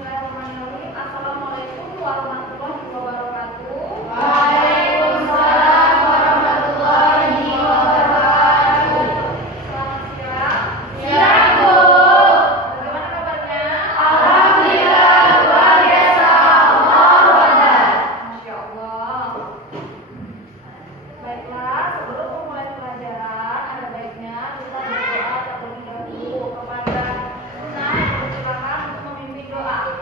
Bismillahirrahmanirrahim. Assalamualaikum warahmatullahi wabarakatuh. Waalaikumsalam warahmatullahi wabarakatuh. Selamat siang. Siang, Bu. Bagaimana kabarnya? Alhamdulillah luar biasa. Allahu Akbar. Masya Allah. Baiklah, sebelum memulai pelajaran, ada baiknya kita berdoa terlebih dahulu kepada Luna yang bersilakan untuk memimpin doa.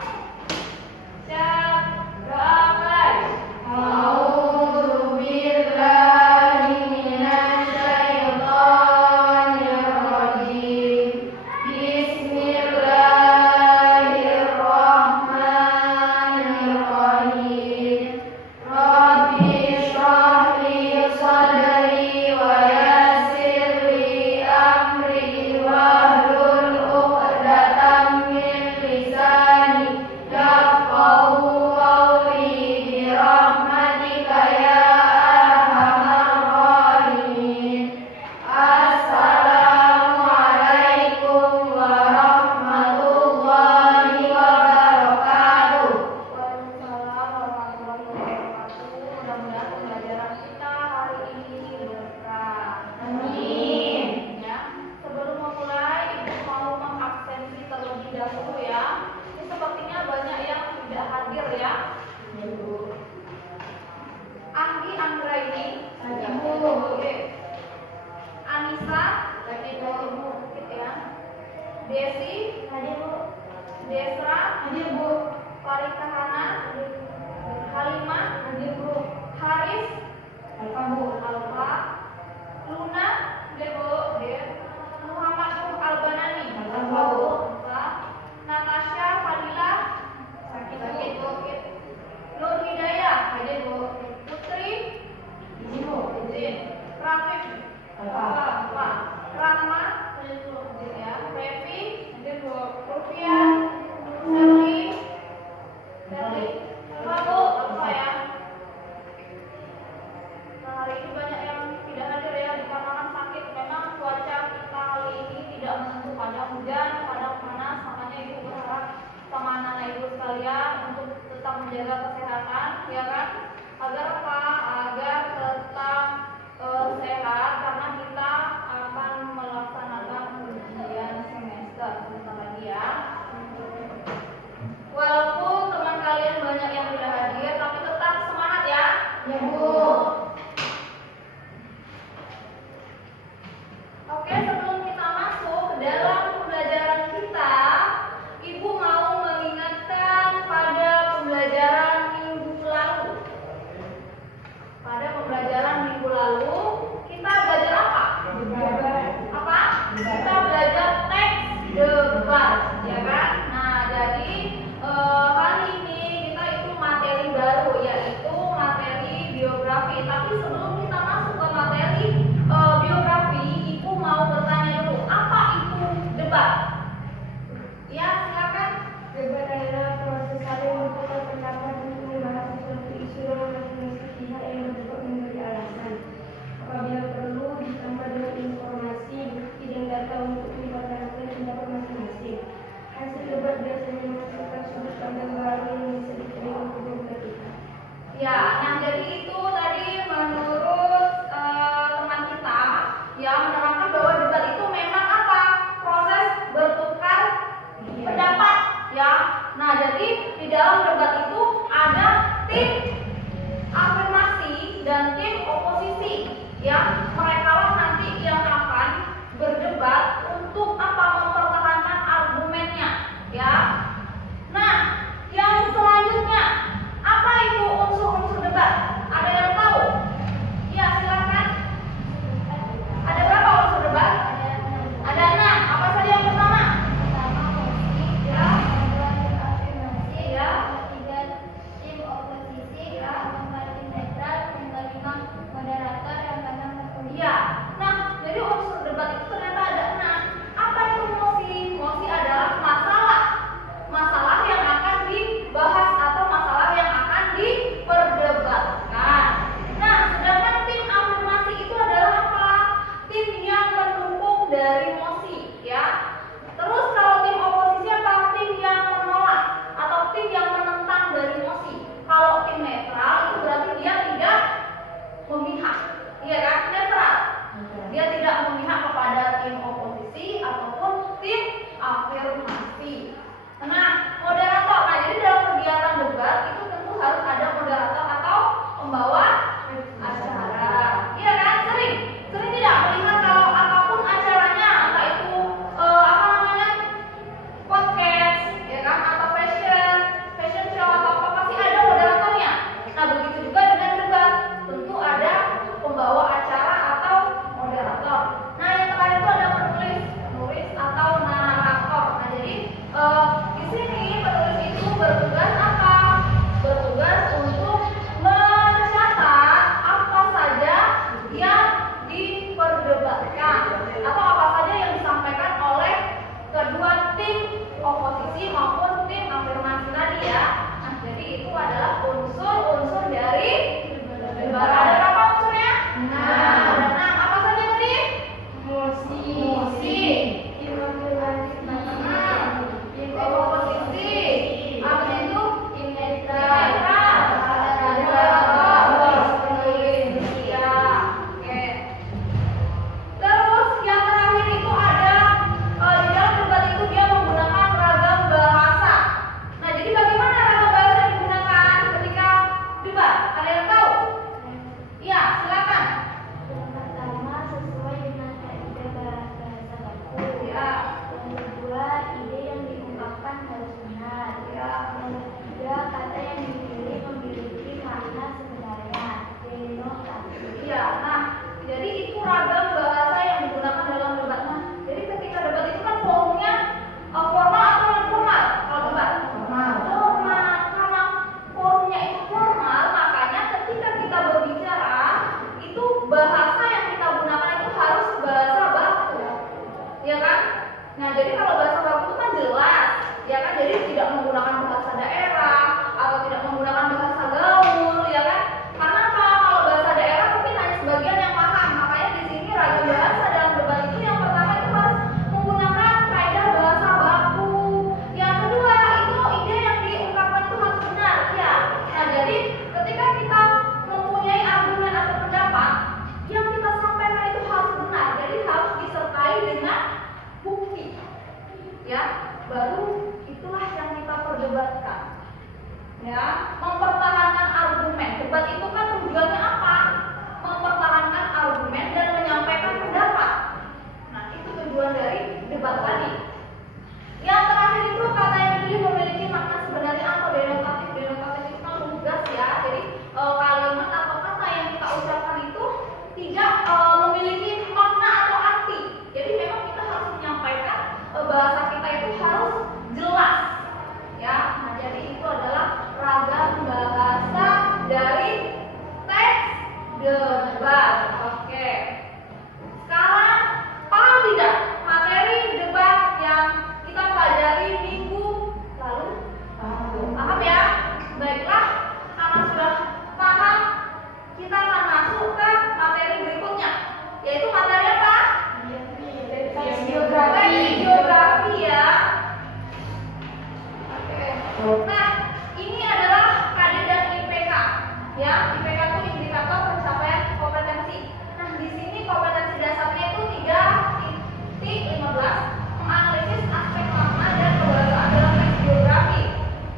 Siap, doa mulai. A'udzu billahi minasyaitonir rajim. Bismillahirrahmanirrahim. Rabbi shrah li sadri wa yassir li amri wahlul 'uqdatam min lisani yafqahu qawli bi rahmatika ya arhamar rahimin. Assalamualaikum warahmatullahi wabarakatuh. Waalaikumsalam warahmatullahi wabarakatuh. Mudah-mudahan pembelajaran kita hari ini berkah. Amin. Ya, sebelum memulai, Ibu mau mengabsensi terlebih dahulu ya. Ini sepertinya banyak yang tidak hadir ya. Anggi Anggraini, Hadir, Bu. Oke. Anissa, Ibu ya. Desi, Desra, Farika Hana, Halimah, Haris, Alfa, Luna, Muhammad Nur Albanani, Alfa, Natasha Fadila, Nur Hidayah, Putri, Rafif, Rahma, ya, Revi, Rufian, Serli, Babu, apa ya? Nah, hari ini banyak yang tidak hadir ya dikarenakan sakit. Memang cuaca kita kali ini tidak menentu, kadang hujan, kadang panas. Makanya Ibu berharap sama anak-anak Ibu sekalian untuk tetap menjaga kesehatan, ya kan? Agar apa? Agar tetap sehat, karena kita akan melaksanakan ujian semester sebentar lagi ya. Walaupun teman kalian banyak yang tidak hadir, tapi tetap semangat ya. Ya, Bu. Oke, sebelum kita masuk ke dalam pembelajaran kita, Ibu mau mengingatkan pada pembelajaran minggu lalu. Pada pembelajaran minggu lalu, kita belajar apa? Apa? Kita belajar teks debat, ya kan? Nah, jadi hari ini kita itu materi baru, yaitu materi biografi. Tapi sebelum kita masuk ke materi biografi, Ibu mau bertanya dulu, apa itu debat? Ya, silakan. Debat adalah proses saling bertukar pendapat untuk membahas suatu isu dengan masing-masing pihak yang berdebat memberi alasan. Apabila perlu, ditambah dengan informasi, bukti, dan data untuk mempertahankan pendapat masing-masing. Hasil debat biasanya menghasilkan sudut pandang baru yang bisa diterima kedua belah pihak. Ya, nah jadi itu tadi menurut teman kita yang menerangkan bahwa debat itu memang apa? Proses bertukar pendapat, ya. Nah, jadi di dalam debat itu ada tim afirmasi dan tim oposisi, ya. Mereka lah nanti yang akan berdebat untuk apa? Mempertahankan argumennya, ya. Nah, yang selanjutnya apa itu unsur-unsur debat? Ada yang tahu? Ya, silakan. Ada berapa unsur debat? Ada 6. Apa saja yang pertama? Ya. Ya. tidak menggunakan bahasa daerah atau tidak menggunakan bahasa gaul, ya kan? Karena apa? Kalau bahasa daerah mungkin hanya sebagian yang paham. Makanya di sini ragam bahasa dalam debat itu yang pertama itu harus menggunakan kaidah bahasa baku. Yang kedua itu ide yang diungkapkan itu harus benar, ya. Nah, jadi ketika kita mempunyai argumen atau pendapat yang kita sampaikan itu harus benar, jadi harus disertai dengan bukti, ya. Baru itulah yang kita perdebatkan, ya. Mempertahankan argumen. Debat itu kan tujuannya apa? Mempertahankan argumen dan menyampaikan pendapat. Nah, itu tujuan dari debat tadi. Yang terakhir itu kata yang dipilih memiliki makna sebenarnya atau denotatif. Denotatif itu kan lugas, ya. Jadi kalimat atau kata yang kita ucapkan itu tidak memiliki makna atau arti. Jadi memang kita harus menyampaikan bahasa kita itu harus jelas, ya. Nah, jadi itu adalah ragam bahasa dari teks debat. Oke. Sekarang paham tidak materi debat yang kita pelajari minggu lalu? Paham ya? Baiklah, karena sudah paham, kita akan masuk ke materi berikutnya, yaitu materi apa? Teks geografi, ya. Oke. Nah, ini adalah KD dan IPK, ya. IPK itu indikator pencapaian kompetensi. Nah, di sini kompetensi dasarnya itu 3.15, menganalisis aspek makna dan kebahasaan dalam teks geografi.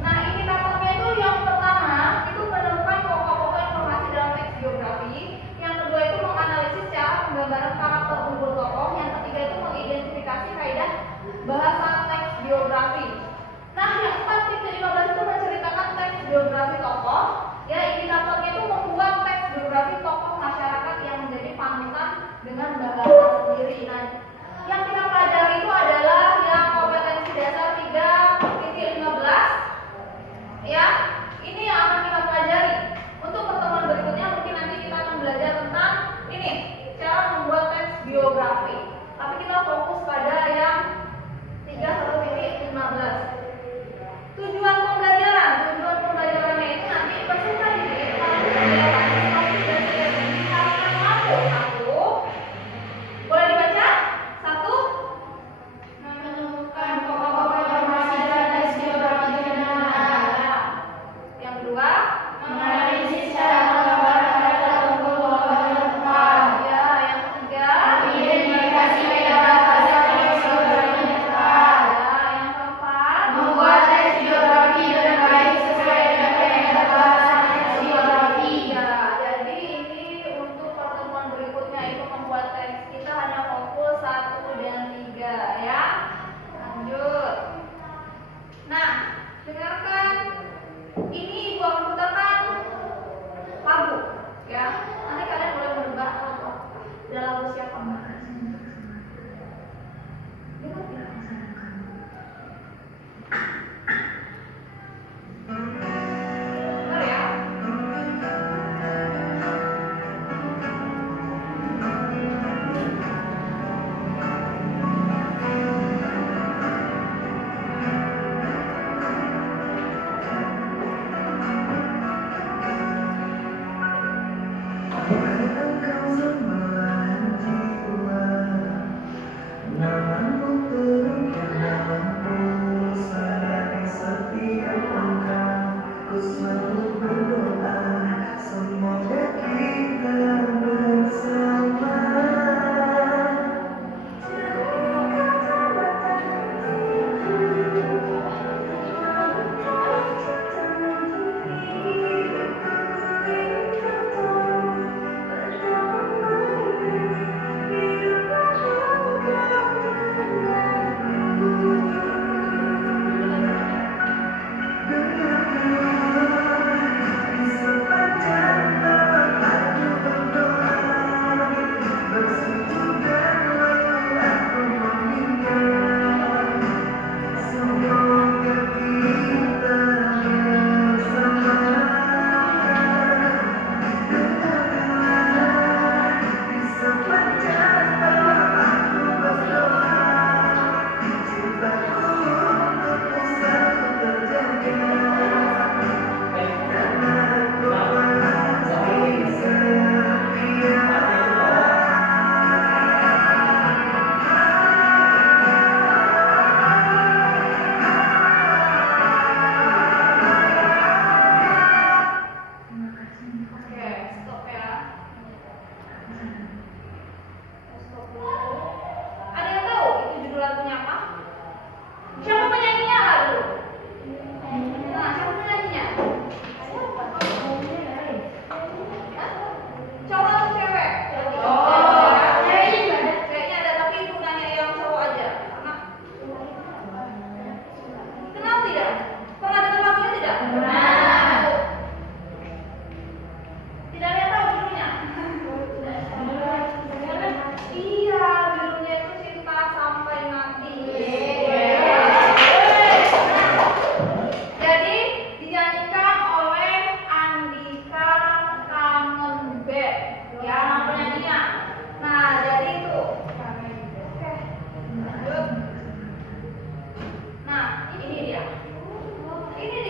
Nah, indikatornya itu yang pertama itu menemukan pokok-pokok informasi dalam teks geografi. Yang kedua itu menganalisis cara penggambaran karakter unggul tokoh. Yang ketiga itu mengidentifikasi kaidah bahasa teks geografi. Nah, yang 4.15 itu menceritakan teks geografi tokoh. Ya, indikatornya itu membuat teks geografi tokoh masyarakat yang menjadi panutan dengan bahasa sendiri. Nah, yang kita pelajari itu adalah yang kompetensi dasar 3.15. Ya, ini yang akan kita pelajari. Untuk pertemuan berikutnya mungkin nanti kita akan belajar tentang ini, cara membuat teks geografi. Tapi kita fokus pada yang 3.15. Tujuan pembelajarannya itu nanti peserta didik kalau pembelajaran tapi dari satu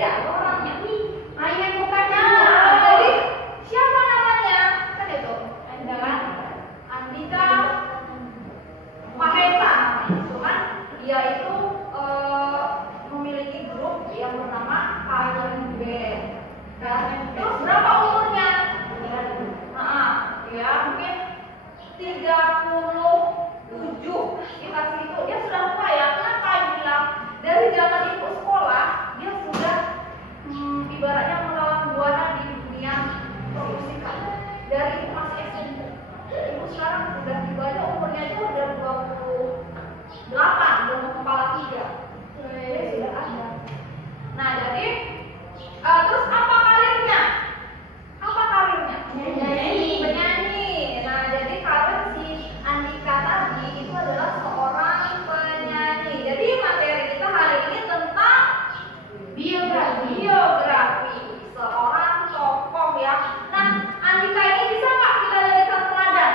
Iya, orangnya. Ayah bukannya. Nah, jadi siapa namanya? Kan itu. Adalah Andika Mahesa. Cuman dia itu memiliki grup yang bernama Karen Band. Dan terus berapa umurnya? Ya mungkin 37 sekitar situ. Dia sudah tua ya. Kenapa dia bilang dari zaman ibu sekolah dia sudah ibaratnya menelan buana di dunia permusikan. Dari ibu masih SMP. Ibu sekarang sudah tiba umurnya itu udah 28, belum kepala 3. Jadi sudah ada. Nah jadi terus apa karirnya? Apa karirnya? Penyanyi. Nah, jadi karir si Andika tadi itu adalah seorang penyanyi. Jadi materi kita hari ini tentang biografi seorang tokoh ya. Nah, Andika ini bisa nggak kita jadikan teladan?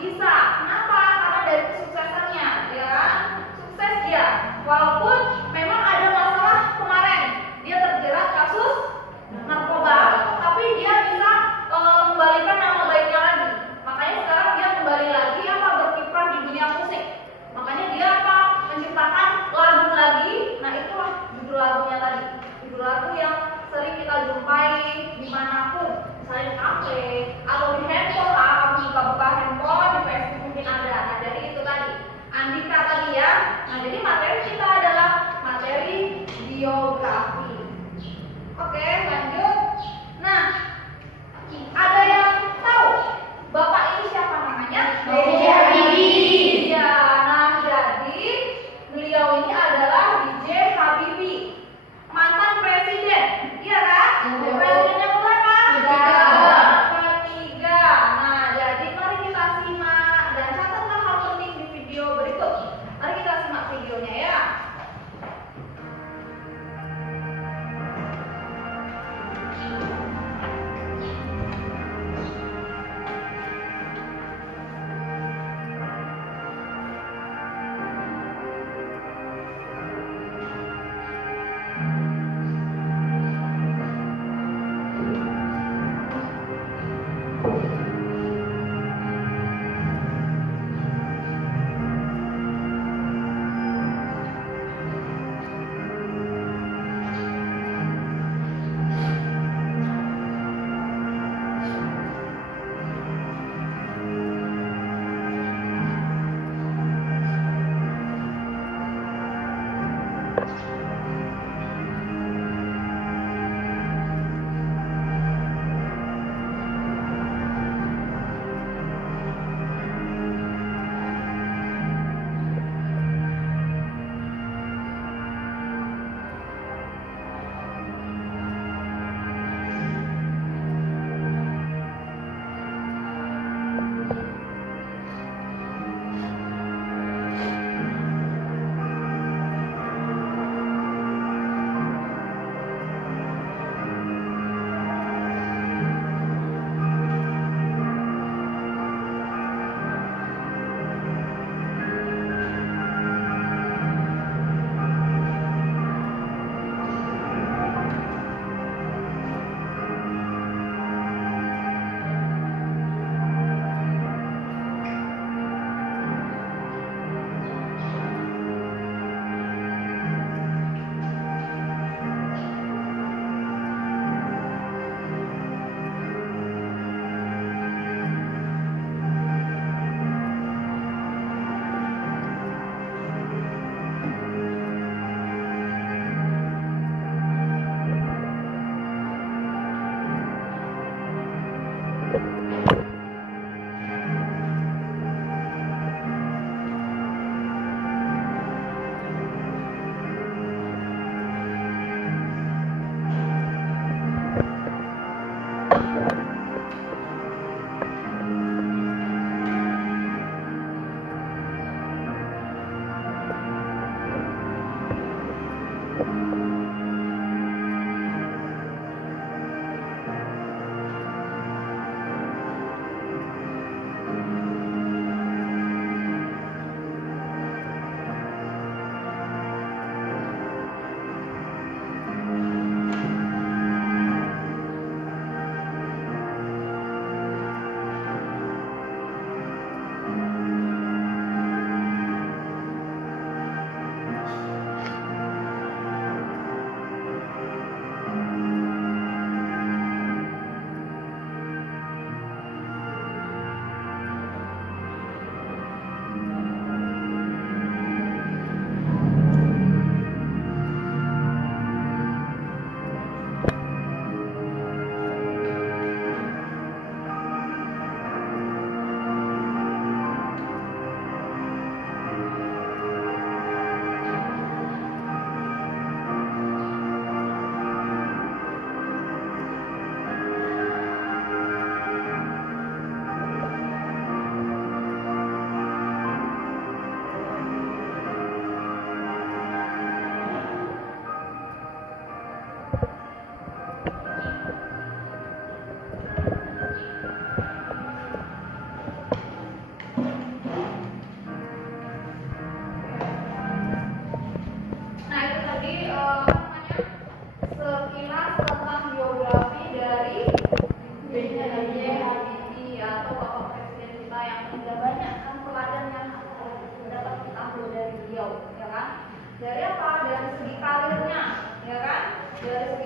Bisa. Kenapa? Karena dari kesuksesannya, ya kan? Sukses dia. Walaupun memang ada masalah kemarin, dia terjerat kasus narkoba, tapi dia bisa membalikan nama baiknya lagi. Makanya sekarang dia kembali lagi berkiprah di dunia musik. Makanya dia menciptakan lagu lagi. Nah itulah judul lagunya tadi. Judul lagu yang sering kita jumpai dimanapun, misalnya di kafe atau di handphone lah. Kamu buka-buka handphone di Facebook mungkin ada. Nah jadi itu tadi Andika tadi ya. Nah jadi materi kita adalah materi biografi. Oke, lanjut. Nah, ada yang tahu Bapak ini siapa namanya? B.J. Habibie. Iya, nah jadi beliau ini adalah B.J. Habibie, mantan presiden. Iya kan? Iya. Presidennya berapa? Ketiga. Nah, jadi mari kita simak dan catatlah hal penting di video berikut. Mari kita simak videonya ya.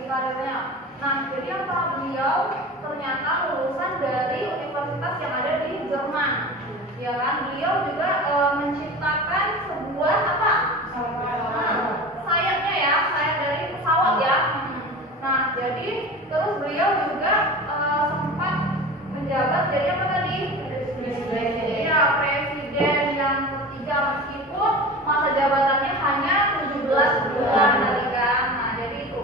karirnya. Nah, jadi apa? Beliau ternyata lulusan dari universitas yang ada di Jerman. Ya kan? Beliau juga menciptakan sebuah apa? Sayapnya ya, sayap dari pesawat ya. Nah, jadi terus beliau juga sempat menjabat jadi apa tadi? Ya, presiden yang ketiga meskipun masa jabatannya hanya 17 bulan tadi kan. Nah, jadi itu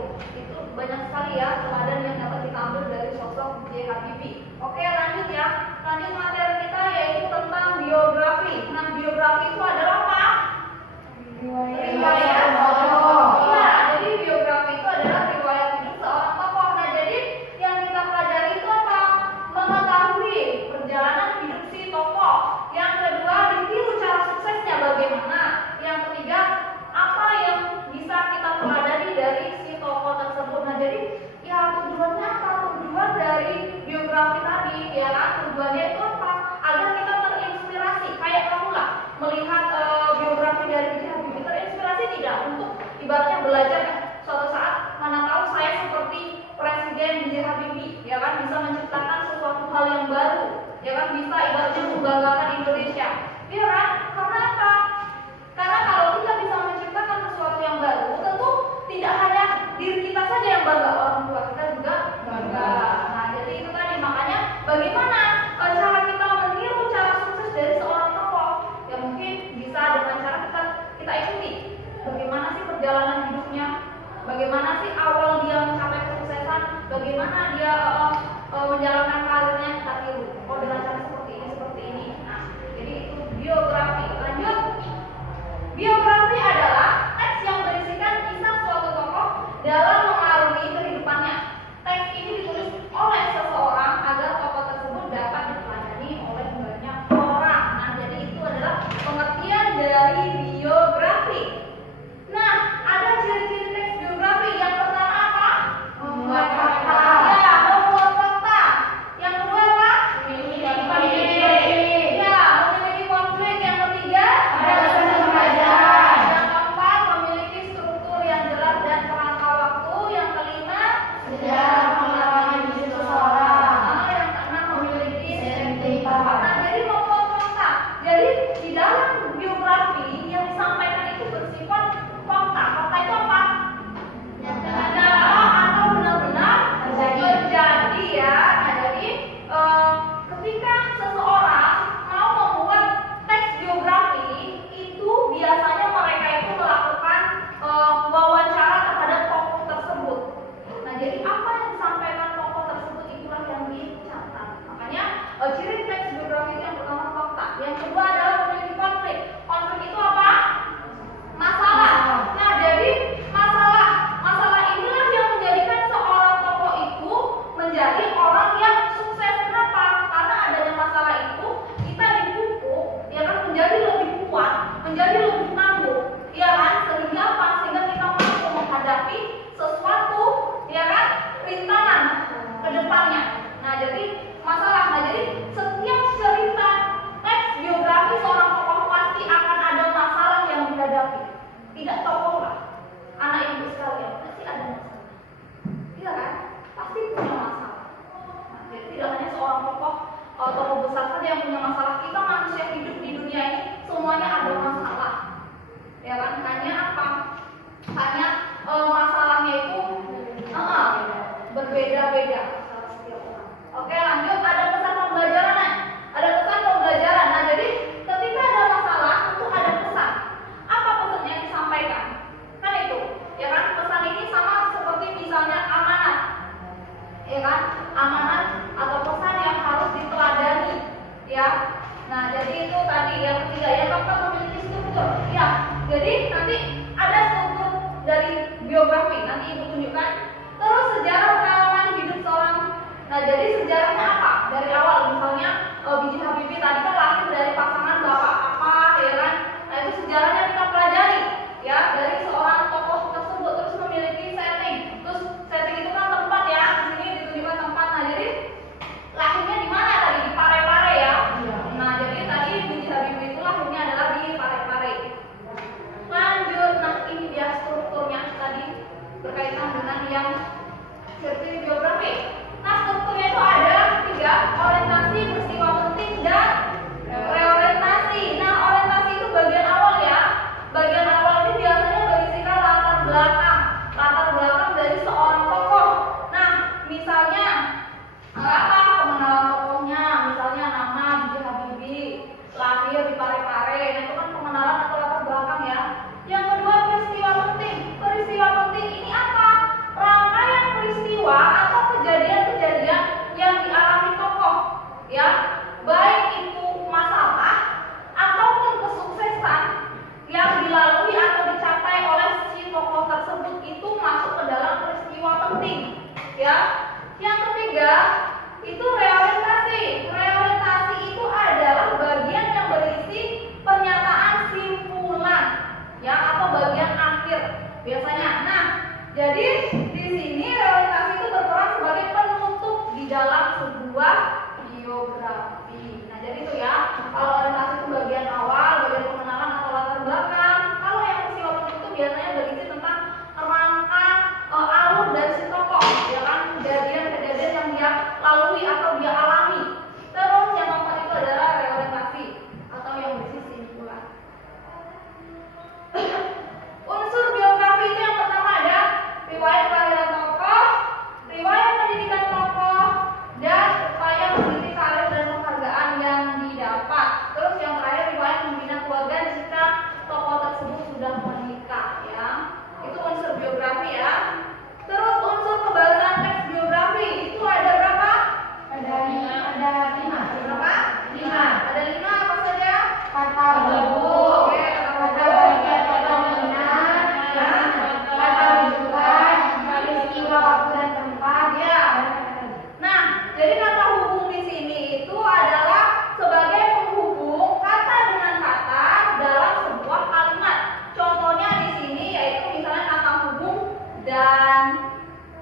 banyak sekali ya teladan yang dapat kita ambil dari sosok B.J. Habibie. Oke, lanjut ya. Lanjut materi kita yaitu tentang biografi. Nah, biografi itu adalah apa? Riwayat tokoh. Iya, jadi biografi itu adalah riwayat hidup seorang tokoh. Nah, jadi yang kita pelajari itu apa? Mengetahui perjalanan hidup si tokoh. Yang kedua, ditiru cara suksesnya bagaimana. Yang ketiga, apa yang bisa kita teladani dari si tokoh tersebut. Nah, jadi ya tujuannya apa? Tujuan dari biografi tadi ya kan? Tujuannya itu apa? Agar kita terinspirasi. Kayak kamu lah melihat biografi dari B.J. Habibie, terinspirasi tidak untuk ibaratnya belajar ya. Suatu saat mana tahu saya seperti Presiden B.J. Habibie ya kan, bisa menciptakan sesuatu hal yang baru ya kan, bisa ibaratnya membanggakan Indonesia ya kan. Karena apa? Karena kalau kita bisa menciptakan sesuatu yang baru, tentu tidak hanya diri kita saja yang bangga, orang tua kita juga bangga. Nah, jadi itu tadi makanya bagaimana cara kita meniru cara sukses dari seorang tokoh. Ya mungkin bisa dengan cara kita ikuti bagaimana sih perjalanan hidupnya, bagaimana sih awal dia mencapai kesuksesan, bagaimana dia menjalankan karirnya, kita tiru. Oh, dengan cara seperti ini. Nah, jadi itu biografi. Lanjut. Biografi adalah teks yang berisikan kisah suatu tokoh dalam mengarungi kehidupannya. Teks ini ditulis oleh seseorang agar tokoh tersebut dapat diteladani oleh banyak orang. Nah, jadi itu adalah pengertian dari biografi. Nah, ada ciri-ciri teks biografi. Yang pertama apa? Membuat fakta. Ya, membuat fakta. Yang kedua apa? Memiliki konflik. Ya, memiliki konflik. Yang ketiga, ada kesan pembelajaran. Yang keempat, memiliki struktur yang jelas dan kerangka waktu. Yang kelima, sejarah pengalaman hidup seseorang. Yang keenam, memiliki sentimen. Nah, jadi membuat fakta. Jadi di dalam biografi yang disampaikan itu bersifat fakta. Fakta itu apa? Nyata atau benar-benar terjadi ya. Nah, jadi ketika seseorang mau membuat teks biografi itu biasanya mereka itu melakukan wawancara terhadap tokoh tersebut. Nah, jadi apa yang disampaikan tokoh tersebut itulah yang dicatat. Makanya ciri teks biografi itu yang pertama fakta. Yang kedua adalah memiliki konflik. Konflik itu apa? Masalah. Nah, jadi masalah inilah yang menjadikan seorang tokoh itu menjadi orang yang sukses. Kenapa? Karena adanya masalah itu kita dipupuk ya kan, menjadi lebih kuat, menjadi lebih tangguh ya kan, sehingga apa? Sehingga kita mampu menghadapi sesuatu ya kan, rintangan ke depannya. Nah, jadi masalah. Nah, jadi setiap cerita teks biografi seorang tokoh pasti akan ada masalah yang dihadapi. Tidak tokoh lah, anak ibu sekalian, pasti ada masalah. Iya kan? Pasti punya masalah. Nah, jadi tidak hanya seorang tokoh besar saja yang punya masalah. Kita manusia hidup di dunia ini semuanya ada masalah. Ya kan? Hanya apa? Hanya masalahnya itu berbeda-beda masalah setiap orang. Oke, lanjut. Ada pesan pembelajaran. Ada pesan pembelajaran. Nah, jadi ketika ada masalah itu ada pesan. Apa pesannya yang disampaikan? Kan itu, ya kan? Pesan ini sama seperti misalnya amanat, ya kan? Amanat atau pesan yang harus diteladani, ya. Nah, jadi itu tadi yang ketiga. Yang keempat, memiliki struktur. Ya, jadi nanti ada struktur dari biografi. Nanti ibu tunjukkan. Terus sejarah pengalaman hidup seorang. Nah, jadi sejarahnya apa? Dari awal, misalnya B.J. Habibie tadi kan lahir dari pasangan bapak apa, ya kan? Nah, itu sejarahnya kita pelajari, ya, dari seorang tokoh tersebut. Terus memiliki setting. Terus setting itu kan tempat ya. Di sini ditunjukkan tempat. Nah, jadi lahirnya di mana tadi? Di Parepare ya. Nah, jadi tadi B.J. Habibie itu lahirnya adalah di Parepare. Lanjut. Nah, ini dia strukturnya tadi berkaitan dengan yang ya. Yang ketiga itu reorientasi. Reorientasi itu adalah bagian yang berisi pernyataan simpulan ya atau bagian akhir biasanya. Nah, jadi di sini reorientasi itu berperan sebagai penutup di dalam sebuah biografi. Nah, jadi itu ya. Kalau orientasi itu bagian awal, bagian pengenalan atau latar belakang. Kalau yang peristiwa penutup itu biasanya berisi tentang rangka alur dari si tokoh, ya kan, kejadian-kejadian yang dia lalui atau dia alami. Terus yang keempat itu adalah reorientasi atau yang berisi simpulan. Unsur biografi itu yang pertama ada riwayat kelahiran tokoh, riwayat pendidikan tokoh, dan upaya meneliti karir dan penghargaan yang didapat. Terus yang terakhir riwayat membina keluarga jika tokoh tersebut sudah menikah ya. Itu unsur biografi ya. Terus unsur pembahasan teks biografi itu ada berapa? Ada lima. Berapa? 5. Ada 5 apa saja? Kata buku, Oke, kata bagian kata minat, kata rujukan, peristiwa waktu dan tempat, ya. Nah, jadi kata hubung di sini itu adalah sebagai penghubung kata dengan kata dalam sebuah kalimat. Contohnya di sini yaitu misalnya kata hubung dan,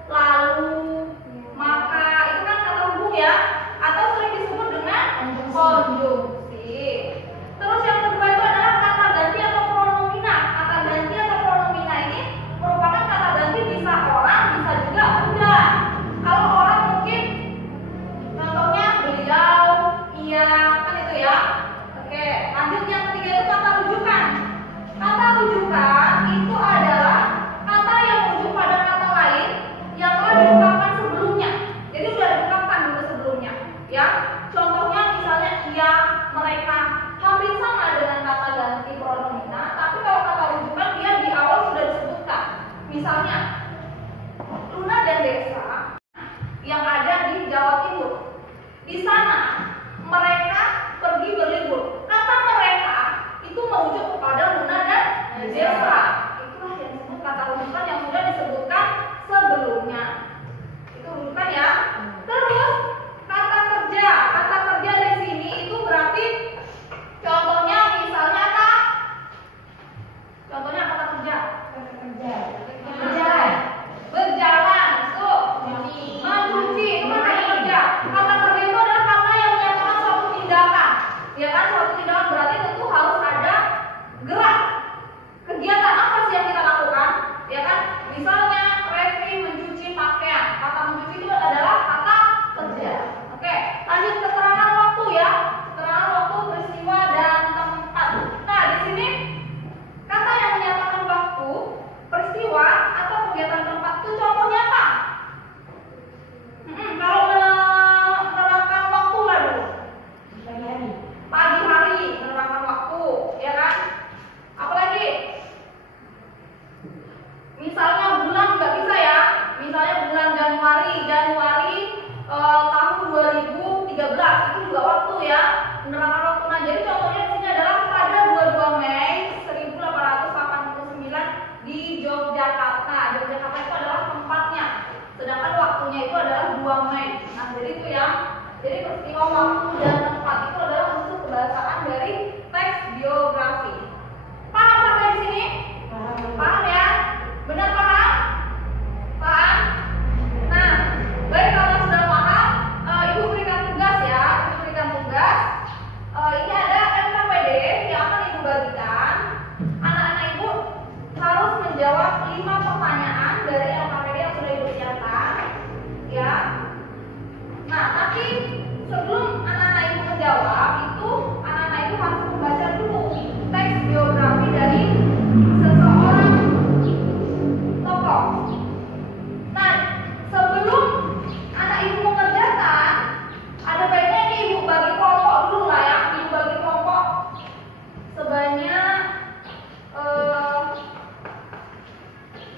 lalu, maka, itu kan kata hubung ya, atau sering disebut dengan konjungsi. Terus yang kedua itu adalah kata ganti atau pronomina. Kata ganti atau pronomina ini merupakan kata ganti bisa orang, bisa juga benda. Kalau orang mungkin contohnya beliau, ia, kan itu ya. Oke, lanjut yang ketiga itu kata rujukan. Kata rujukan itu adalah kata yang merujuk pada kata lain yang telah diungkapkan sebelumnya. Jadi sudah diungkapkan dulu sebelumnya, ya. Contohnya misalnya ia, mereka, hampir sama dengan kata ganti pronomina, tapi kalau kata rujukan dia di awal sudah disebutkan. Misalnya Luna dan Desa yang ada di Jawa Timur. Di sana mereka pergi berlibur. Kata mereka itu merujuk kepada Luna dan Desa. Itulah yang disebut kata rujukan yang sudah disebutkan sebelumnya. Itu rujukan ya. Terus kata kerja. Kata kerja di sini itu berarti contohnya misalnya apa? Contohnya kata kerja. Berjalan, tuh. Mencuci, itu kan kata kerja. Kata kerja itu adalah kata yang menyatakan suatu tindakan. Ya kan, suatu tindakan berarti tentu harus ada gerak. Kegiatan apa sih yang kita lakukan? Ya kan, misalnya Revi mencuci pakaian. Kata mencuci itu adalah kata kerja. Oke, lanjut keterangan waktu ya. Keterangan waktu, peristiwa dan tempat. Nah, di sini kata yang menyatakan waktu, peristiwa atau kegiatan tempat itu contohnya apa? Kalau menerangkan waktu lah dulu. Pagi hari menerangkan waktu, ya kan? Apalagi? Misalnya bulan nggak bisa ya. Misalnya bulan Januari tahun 2013 itu juga waktu ya. Menerangkan waktu. Nah, jadi contohnya di sini adalah pada 22 Mei 1889 di Yogyakarta. Yogyakarta itu adalah tempatnya. Sedangkan waktunya itu adalah 2 Mei. Nah, jadi itu ya. Jadi peristiwa waktu dan tempat itu adalah unsur kebahasaan dari teks biografi. Paham sampai di sini? Paham ya? Benar paham? Paham? Nah, baik kalau sudah paham, Ibu berikan tugas ya. Ibu berikan tugas. Ini ada LKPD yang akan Ibu bagikan. Anak-anak Ibu harus menjawab 5 pertanyaan dari LKPD yang sudah Ibu siapkan, ya. Nah, tapi sebelum anak-anak Ibu menjawab, itu anak-anak Ibu harus membaca dulu teks biografi dari seseorang tokoh. Nah, sebelum anak Ibu mengerjakan, ada baiknya ini Ibu bagi kelompok dulu lah ya. Ibu bagi kelompok sebanyak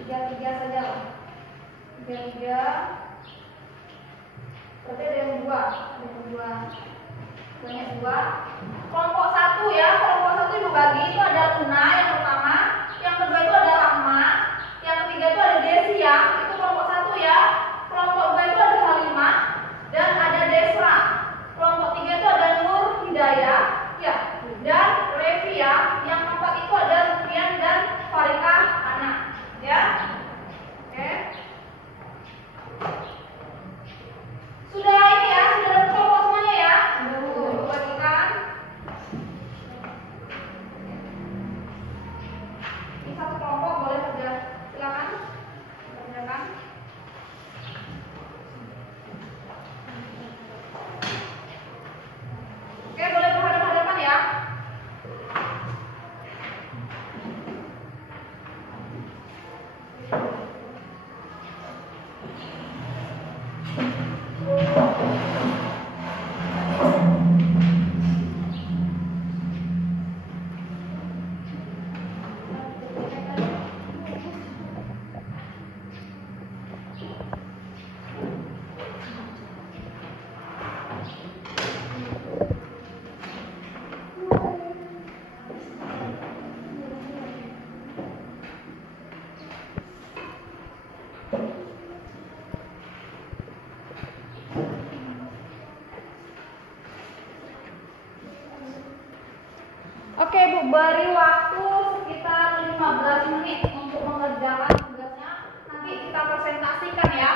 3 saja lah. 3. Berarti ada yang 2. Banyak 2. Kelompok 1 ya. Kelompok 1 Ibu bagi itu ada Luna yang pertama, yang kedua itu ada Rahma, yang ketiga itu ada Desi ya. Itu kelompok 1 ya. Kelompok 2 Oke Bu, beri waktu sekitar 15 menit untuk mengerjakan tugasnya. Nanti kita presentasikan ya.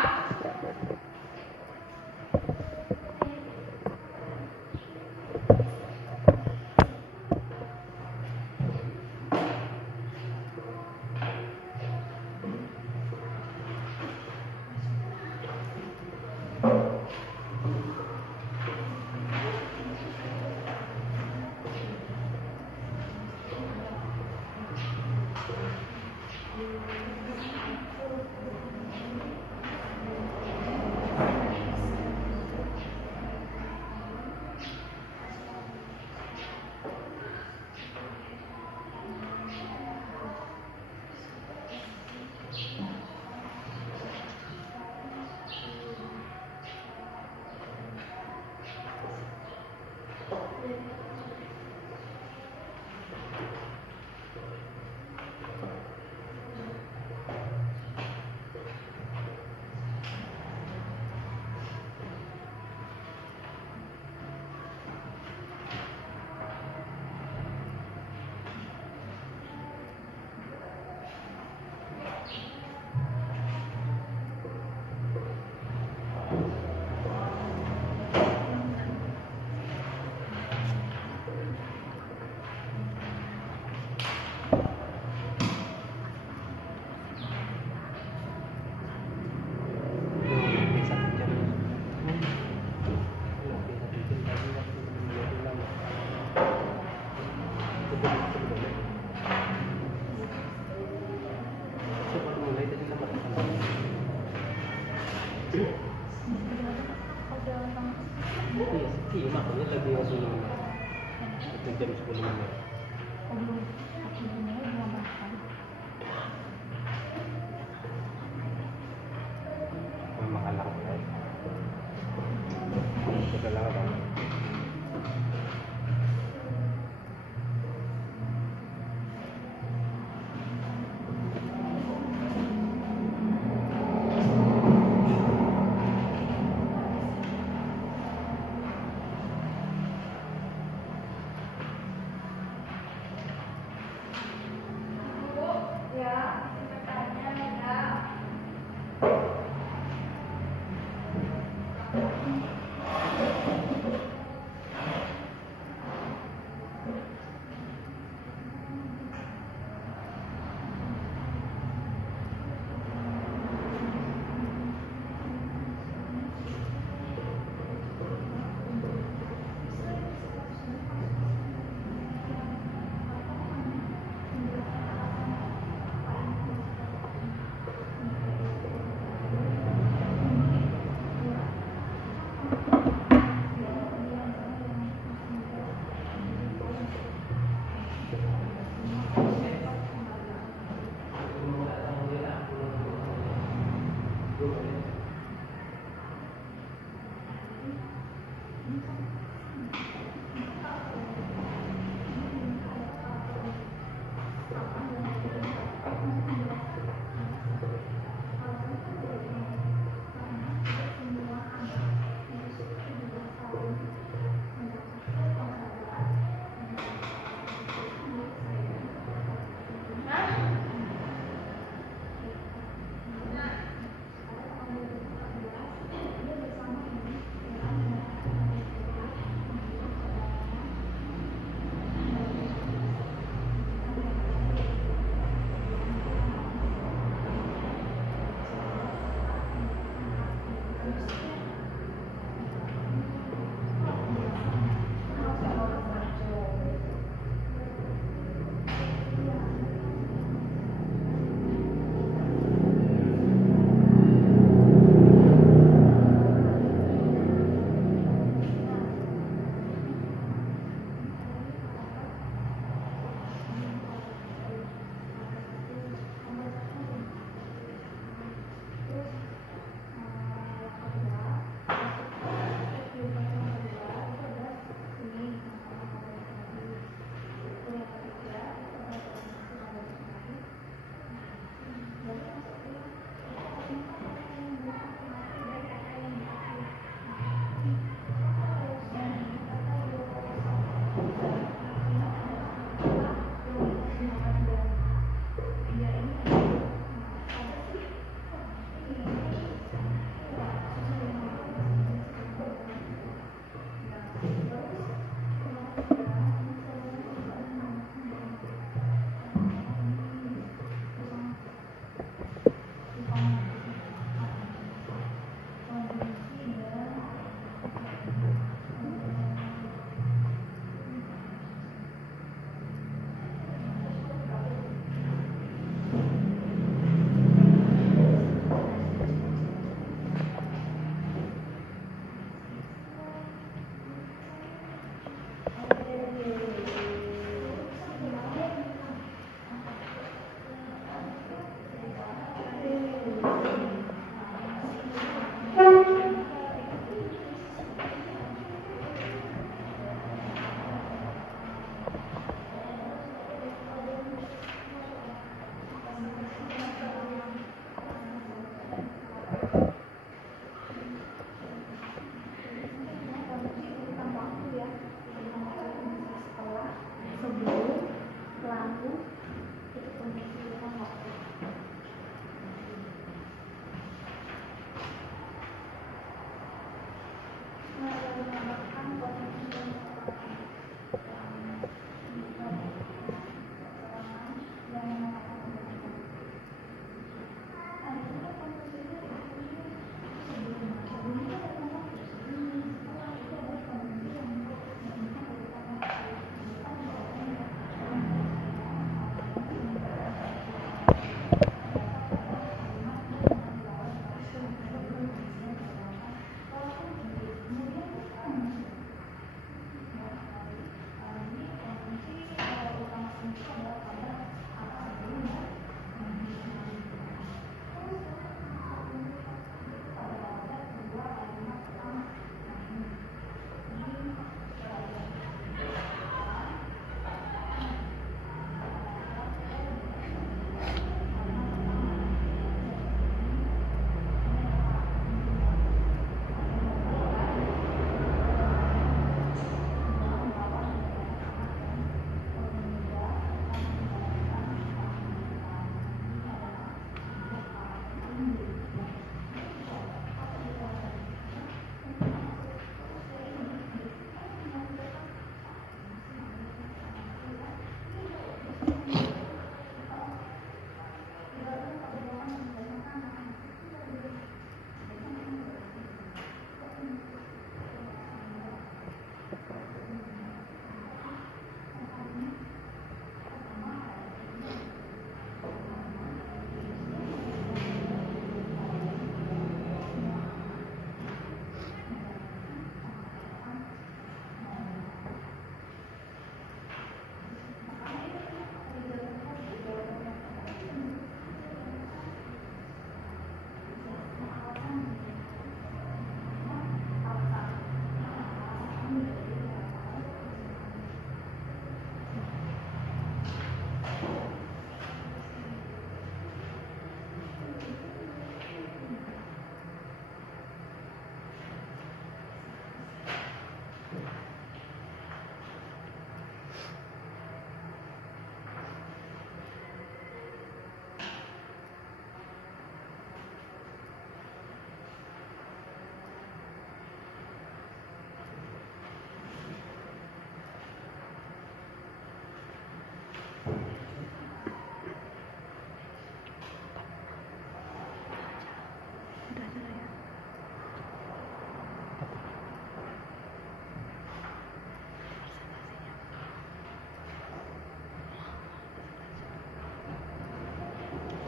Iya, makanya lebih dulu itu jam 10 menit. Memang alang sudah lama.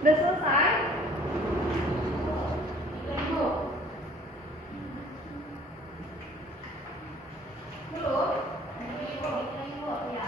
Udah selesai? Tunggu. Belum? Belum, ya.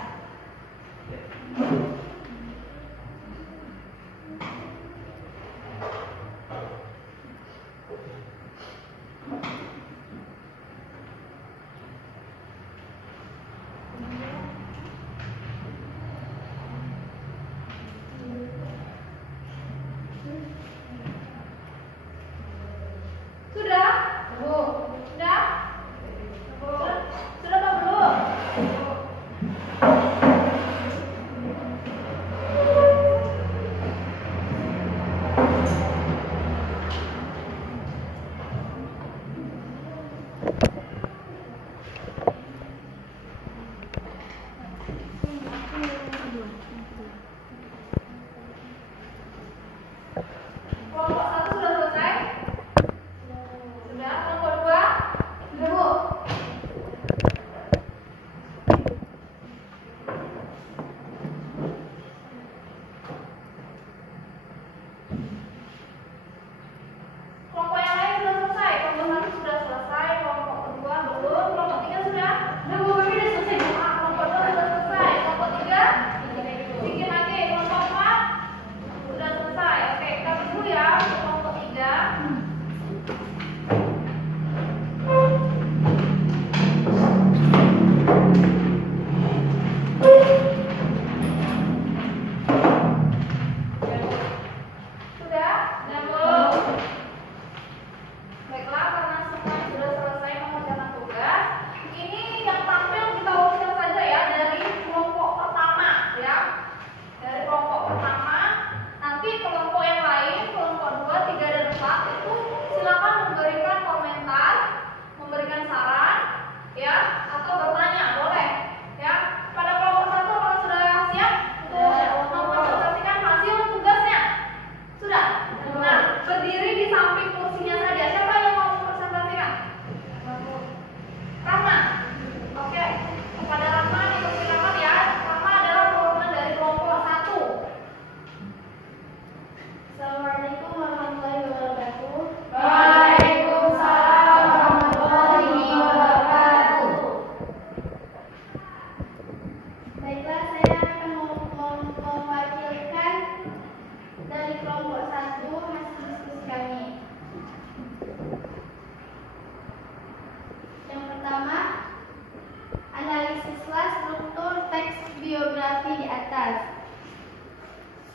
Baiklah, karena semuanya sudah selesai mengerjakan tugas, ini yang tampil kita urutkan saja ya dari kelompok pertama ya. Dari kelompok pertama, nanti kelompok yang lain, kelompok 2, 3, dan 4 itu silakan memberikan komentar, memberikan saran ya, atau bertanya, boleh ya. Pada kelompok 1 apakah sudah siap untuk mempresentasikan hasil tugasnya? Sudah? Nah, berdiri di samping kursinya saja. Siapa yang mau mempresentasikan? Rama. Oke. Kepada Rama dipersilakan ya. Rama adalah perwakilan dari kelompok 1. Assalamualaikum warahmatullahi wabarakatuh. Waalaikumsalam warahmatullahi wabarakatuh. Baiklah, saya akan mewakilkan dari kelompok 1 hasil diskusi kami. Yang pertama, analisislah struktur teks biografi di atas.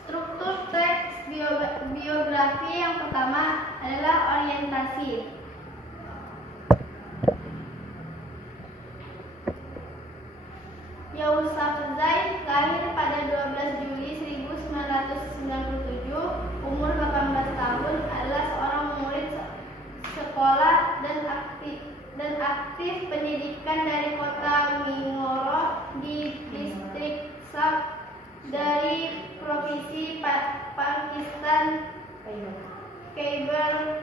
Struktur teks biografi yang pertama adalah orientasi. Yousafzai lahir pada 12 Juli 1997, umur 18 tahun, adalah seorang murid sekolah dan aktif pendidikan dari kota Mingoro di distrik Sab dari provinsi Pakistan Khyber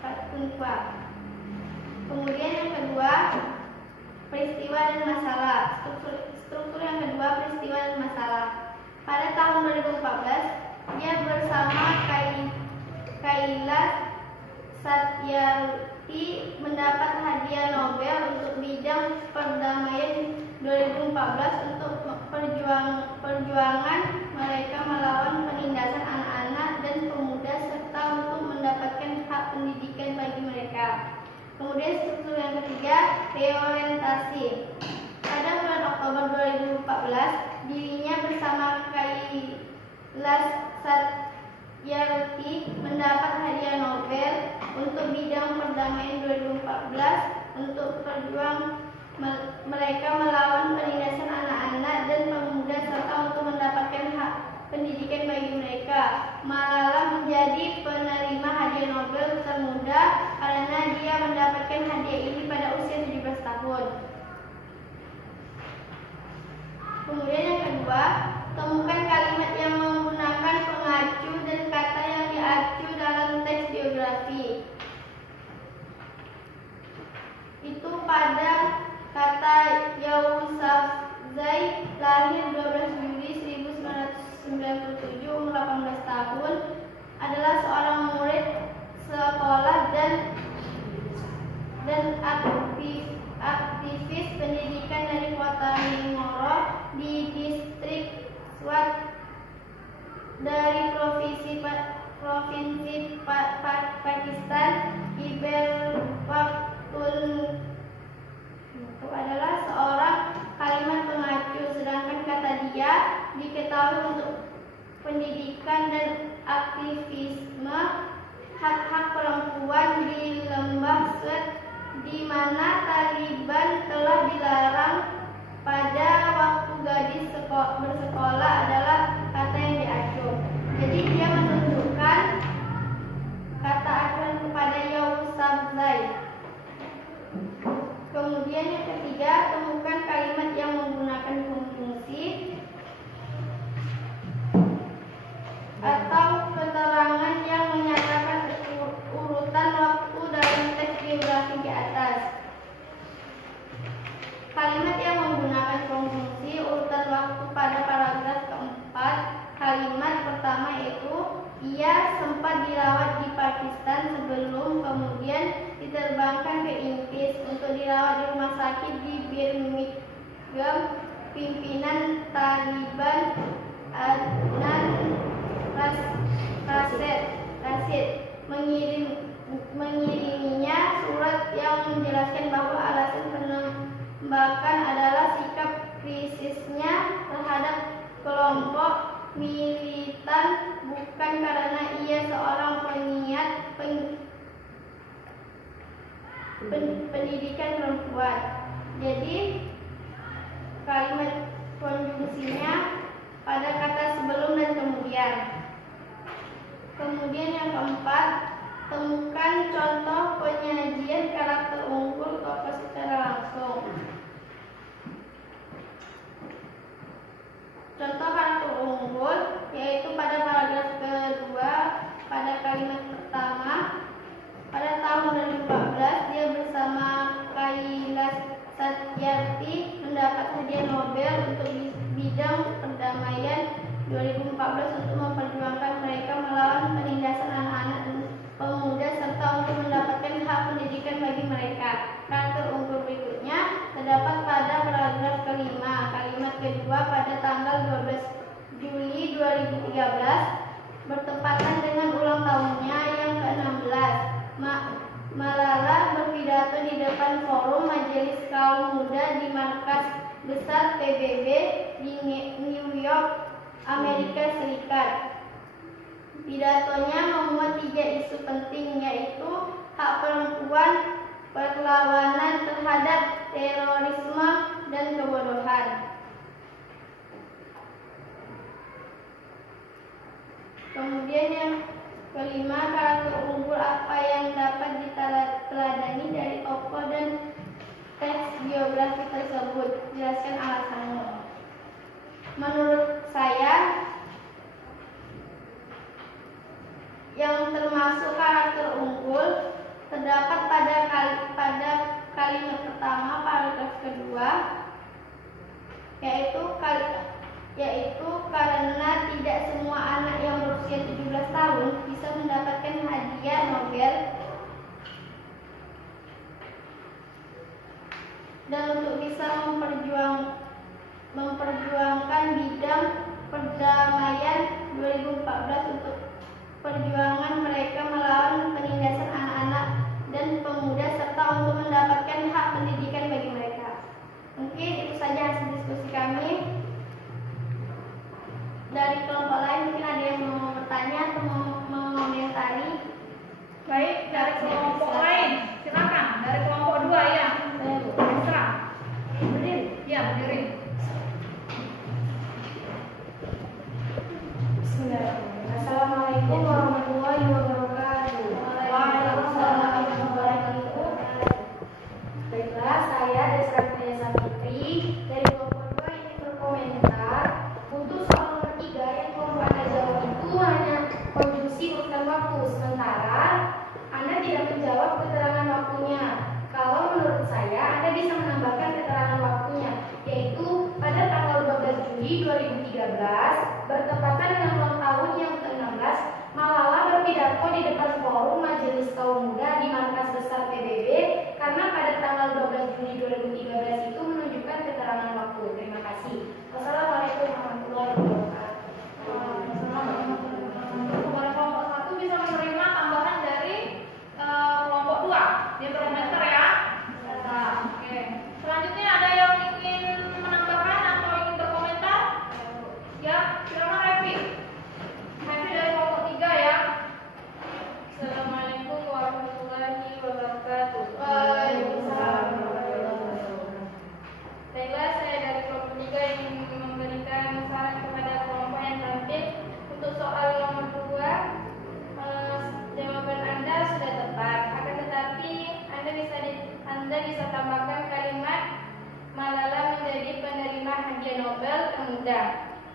Pakhtunkhwa. Kemudian yang kedua, peristiwa dan masalah. Struktur yang kedua, peristiwa dan masalah. Pada tahun 2014, dia bersama Kailash Satyarthi mendapat hadiah Nobel untuk bidang perdamaian 2014 untuk perjuangan mereka melawan penindasan anak-anak dan pemuda serta untuk mendapatkan hak pendidikan bagi mereka. Kemudian struktur yang ketiga, reorientasi. Pada bulan Oktober 2014, dirinya bersama Kailash Satyarthi mendapat hadiah Nobel untuk bidang perdamaian 2014 untuk mereka melawan penindasan anak-anak dan pemuda serta untuk mendapatkan hak pendidikan bagi mereka. Malala menjadi penerima hadiah Nobel termuda karena dia mendapatkan hadiah ini pada usia 17 tahun. Kemudian yang kedua, temukan kalimat yang menggunakan pengacu dan kata yang diacu dalam teks biografi. Itu pada kata Yousafzai lahir 12 Juli 1997, umur 18 tahun, adalah seorang murid sekolah dan aktivis pendidikan dari kota Mingoro di distrik Swat dari provinsi Pakistan Khyber Pakhtunkhwa. Itu adalah seorang kalimat pengacu, sedangkan kata dia diketahui untuk pendidikan dan aktivisme hak-hak perempuan di lembah Swat, di mana Taliban telah dilarang pada waktu gadis bersekolah, adalah kata yang diacu. Jadi dia menunjukkan kata acuan kepada Yousafzai. Kemudian yang ketiga, temukan kalimat yang menggunakan fungsi atau keterangan yang menyatakan urutan waktu dalam teks biografi di atas. Kalimat yang menggunakan fungsi urutan waktu pada paragraf keempat, kalimat pertama yaitu ia sempat dirawat di Pakistan sebelum kemudian diterbangkan ke Inggris untuk dirawat di rumah sakit di Birmingham. Pimpinan Taliban Adnan Rashid mengiriminya surat yang menjelaskan bahwa alasan penembakan adalah sikap krisisnya terhadap kelompok militan karena ia seorang penggiat pendidikan perempuan. Jadi kalimat konjungsinya pada kata sebelum dan kemudian. Kemudian yang keempat, temukan contoh penyajian karakter unggul tokoh secara langsung. Contoh karakter unggul yaitu pada paragraf kedua, pada kalimat pertama, pada tahun 2014 dia bersama Kailash Satyarthi mendapat hadiah Nobel untuk bidang perdamaian 2014 untuk memperjuangkan mereka melawan penindasan anak-anak dan pemuda serta untuk mendapatkan hak pendidikan bagi mereka. Karakter unggul berikutnya terdapat pada paragraf kelima, kalimat kedua pada tanggal 12 Juli 2013 bertepatan dengan ulang tahunnya yang ke-16. Malala berpidato di depan forum Majelis Kaum Muda di markas besar PBB di New York, Amerika Serikat. Pidatonya memuat 3 isu penting, yaitu hak perempuan, perlawanan terhadap terorisme, dan kebodohan. Kemudian yang kelima, karakter unggul apa yang dapat diteladani dari tokoh dan teks biografi tersebut. Jelaskan alasannya. Menurut saya, yang termasuk karakter unggul terdapat pada kalimat pertama paragraf kedua, yaitu karena tidak semua anak yang berusia 17 tahun bisa mendapatkan hadiah Nobel, dan untuk bisa memperjuangkan bidang perdamaian 2014 untuk perjuangan mereka melawan penindasan anak-anak dan pemuda serta untuk mendapatkan hak pendidikan bagi mereka. Mungkin itu saja hasil diskusi kami. Dari kelompok lain mungkin ada yang mau bertanya atau mau mengomentari. Baik, dari kelompok lain silakan. Dari kelompok 2 ya. Terserah. Berdiri. Ya, berdiri. Bismillahirrahmanirrahim. Assalamualaikum warahmatullahi wabarakatuh. Waalaikumsalam warahmatullahi wabarakatuh. Baiklah, saya Desra Sapitri dari kelompok 2 ingin berkomentar untuk soal nomor 3 yang kelompok Anda jawab itu hanya konjungsi urutan waktu, sementara Anda tidak menjawab keterangan waktunya. Kalau menurut saya, Anda bisa menambahkan keterangan waktunya, yaitu pada tanggal 12 Juli 2013 bertepatan dengan ulang tahun yang ke-16, Malala berpidato di depan forum Majelis Kaum Muda di markas besar PBB karena pada tanggal 12 Juli 2013 itu menunjukkan keterangan waktu. Terima kasih. Wassalamualaikum warahmatullahi wabarakatuh. Kepada kelompok 1 bisa menerima tambahan dari kelompok 2. Dia berkomentar ya. Oke. Selanjutnya ada yang ingin menambahkan atau ingin berkomentar? Ya, silakan Revi. Revi dari kelompok 3 ya. Assalamualaikum warahmatullahi wabarakatuh. Waalaikumsalam warahmatullahi wabarakatuh. Baiklah, saya dari kelompok 3 ingin memberikan saran kepada kelompok yang tampil untuk soal nomor 2. Jawaban Anda sudah tepat, akan tetapi Anda bisa tambahkan kalimat Malala menjadi penerima hadiah Nobel pemuda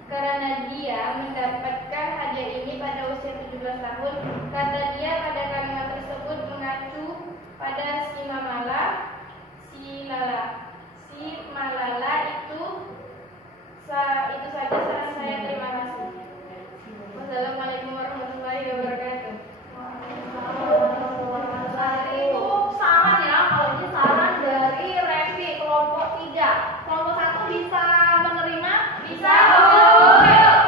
karena dia mendapatkan hadiah ini pada usia 17 tahun. Kata dia pada kalimat tersebut mengacu pada si Malala itu saja saran saya. Terima kasih. Wassalamualaikum warahmatullahi wabarakatuh. Itu saran ya, kalau ini saran dari Revi kelompok 3. Kelompok 1 bisa menerima? Bisa.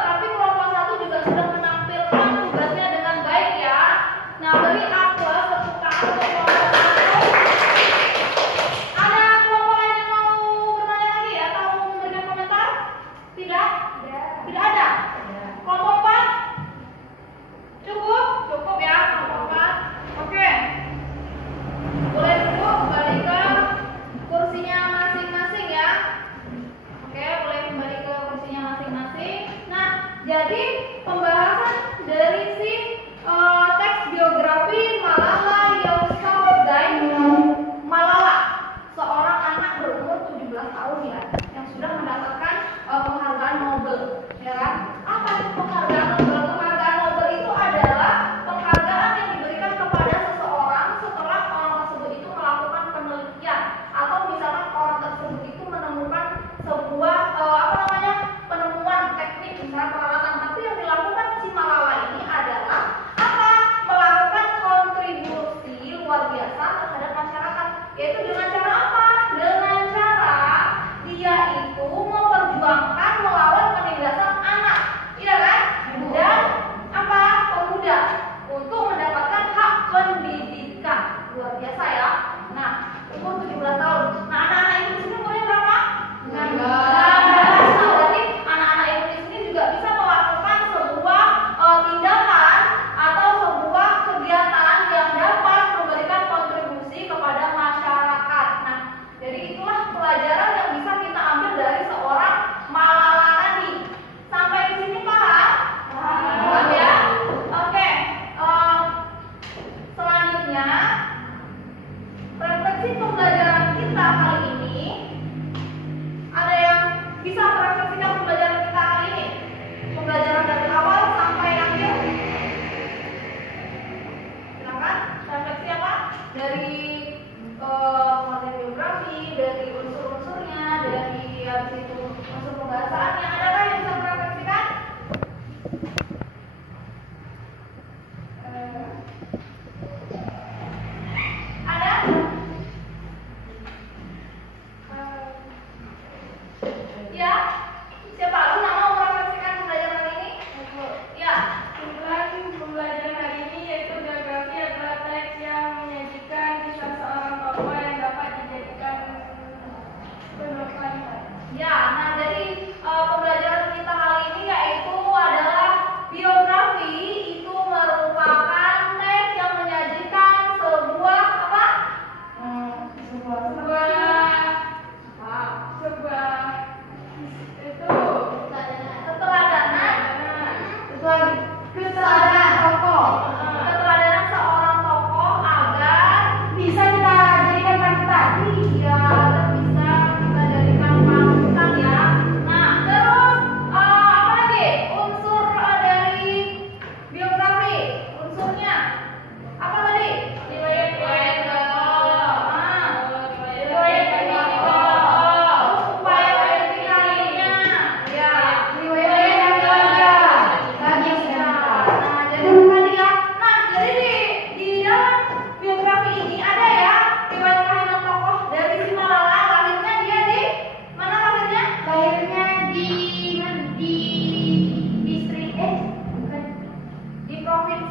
Tapi kelompok 1 juga sudah menampilkan tugas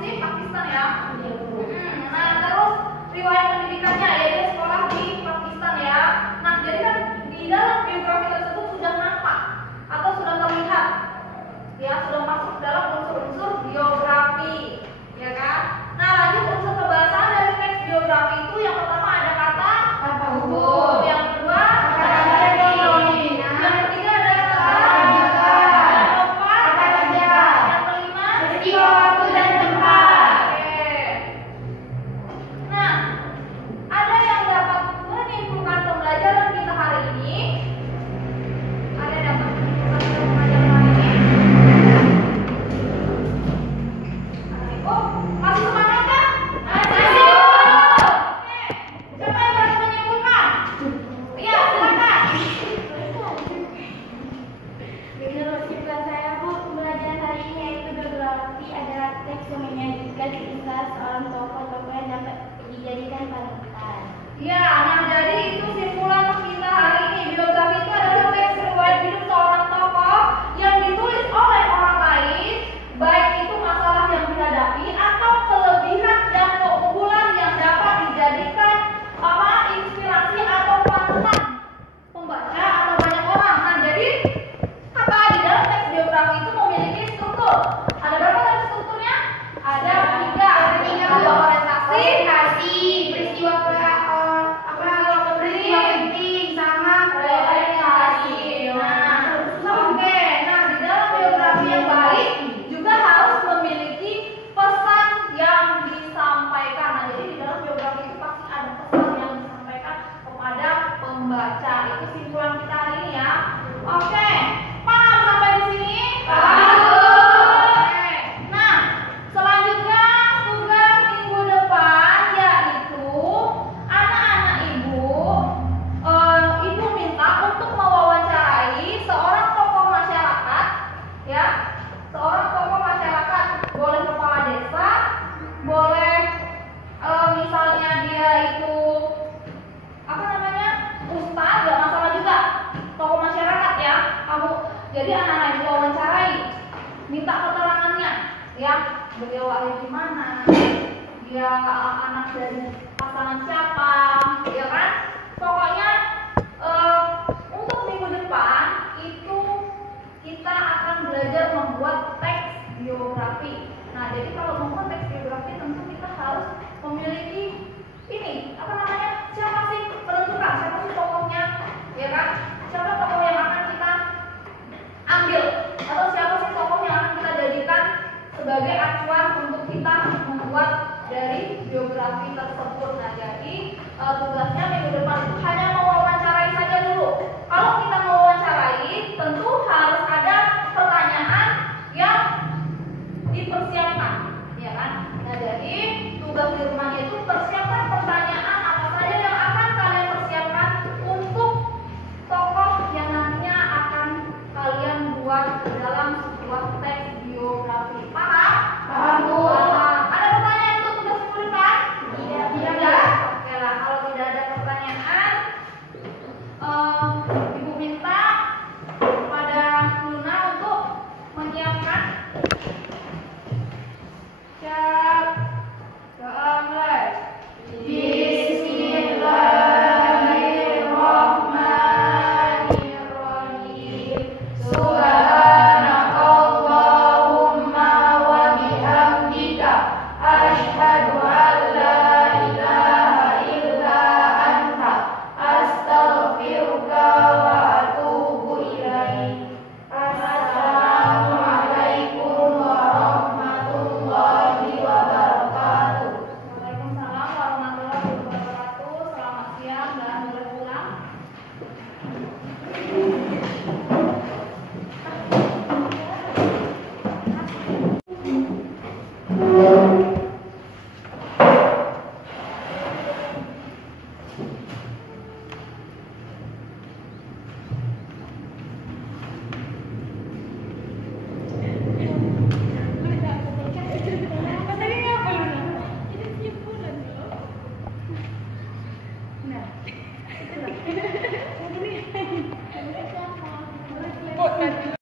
di Pakistan ya. Nah, terus riwayat pendidikannya ya dia sekolah di Pakistan ya. Nah, jadi kan di dalam biografi tersebut sudah nampak atau sudah terlihat ya, sudah masuk dalam unsur-unsur biografi, ya kan? Nah, lanjut unsur kebahasaan dari teks biografi itu yang pertama ada kata hukum, yang kedua kata ekonomi, yang ketiga ada kata yang keempat yang kelima peristiwa waktu dan tempat. Oke. Nah, ada yang dapat menyimpulkan pembelajaran kita hari ini. Ada yang dapat menyimpulkan pembelajaran hari ini. Oh, masih semangat kan? Masih. Oke. Siapa yang berani menyimpulkan? Iya, silakan. Menurut kesimpulan saya, Bu, pembelajaran hari ini yaitu biografi adalah teks yang menyajikan kisah seorang tokoh-tokoh yang dapat dijadikan panutan. Ya, nah jadi itu simpulan kita hari ini. Biografi itu adalah teks riwayat hidup seorang tokoh yang ditulis oleh orang lain, baik itu masalah yang dihadapi atau kelebihan dan keunggulan yang dapat dijadikan inspirasi atau panutan pembaca atau banyak orang. Nah, jadi kata di dalam teks biografi itu memiliki struktur. Ada berapa tadi strukturnya? Ada tiga. Ada orientasi, peristiwa penting sama orientasi. Nah, oke. Nah, di dalam biografi yang baik juga harus memiliki pesan yang disampaikan. Nah, jadi di dalam biografi itu pasti ada pesan yang disampaikan kepada pembaca. Itu simpulan kita hari ini ya. Oke, paham sampai di sini? Paham. Oke. Nah, selanjutnya tugas minggu depan yaitu anak-anak ibu minta untuk mewawancarai seorang tokoh masyarakat ya, seorang tokoh masyarakat, boleh kepala desa, boleh misalnya dia itu apa namanya ustaz, gak masalah juga, tokoh masyarakat ya. Kamu jadi anak-anak ibu wawancarai, minta keterangannya ya, beliau lahir di mana, dia anak dari pasangan siapa, ya kan? Pokoknya untuk minggu depan itu kita akan belajar membuat teks biografi. Nah, jadi kalau membuat teks biografi tentu kita harus memiliki ini apa namanya? Siapa sih menentukan siapa sih tokohnya, ya kan? Siapa tokoh yang akan kita ambil atau siapa sih tokoh yang akan kita jadikan sebagai acuan untuk kita membuat dari biografi tersebut. Nah, jadi tugasnya minggu depan itu hanya mewawancarai saja dulu. Kalau kita mewawancarai, tentu harus ada pertanyaan yang dipersiapkan, ya kan? Nah, jadi tugas di rumahnya itu persiapkan pertanyaan apa saja yang akan kalian persiapkan untuk tokoh yang nantinya akan kalian buat dalam sebuah teks biografi. Paham? Paham, Bu. Ada pertanyaan untuk tugas minggu depan? Tidak. Oke lah, kalau tidak ada pertanyaan, Ibu minta kepada Luna untuk menyiapkan. Siap. Doa mulai. Bismillahirrahmanirrahim. Subhanakallahumma wa bihamdika asyhadu an la